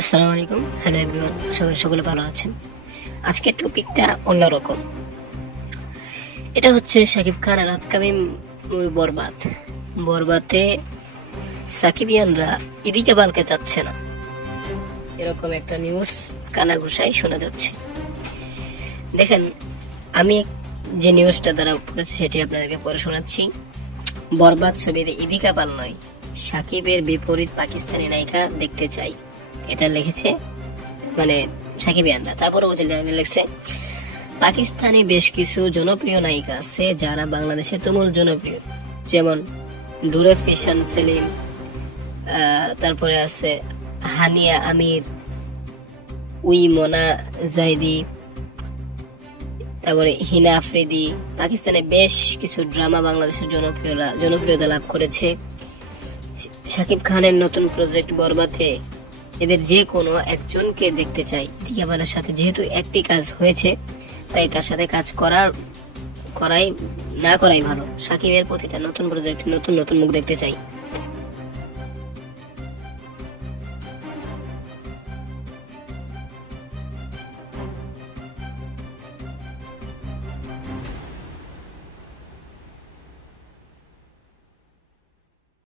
আসসালামু আলাইকুম। Hello everyone, আশা করি সকলে ভালো আছেন। আজকের টপিকটা অন্যরকম। এটা হচ্ছে শাকিব খানের আপকামিং মুভি বরবাদ। বরবাদে সাকিবিয়ানরা ইদিকা বালকে চাচ্ছে না, এরকম একটা নিউজ কানাঘুষায় শোনা যাচ্ছে। দেখেন, আমি যে নিউজটা দ্বারা পড়েছি সেটি আপনাদেরকে পড়ে শোনাচ্ছি। বরবাদ ছবিতে ইদিকা পাল নয়, সাকিবের বিপরীত পাকিস্তানি নায়িকা দেখতে চাই, এটা লিখেছে সাকিবিয়ানরা। তারপরে লিখছে, পাকিস্তানি বেশ কিছু জনপ্রিয় নায়িকা আছে যারা বাংলাদেশে তুমুল জনপ্রিয়, যেমন ডুরে ফিশান সেলিম, তারপরে আছে হানিয়া আমির, উইমনা জাইদি, তারপরে হিনা আফ্রিদি। পাকিস্তানে বেশ কিছু ড্রামা বাংলাদেশের জনপ্রিয়তা লাভ করেছে। শাকিব খানের নতুন প্রজেক্ট বরবাদে এদের যে কোনো একজনকে দেখতে চাই। ইদিকা পালের সাথে যেহেতু একটি কাজ হয়েছে, তাই তার সাথে কাজ করাই ভালো। সাকিবের প্রতিটা নতুন প্রজেক্ট নতুন মুখ দেখতে চাই।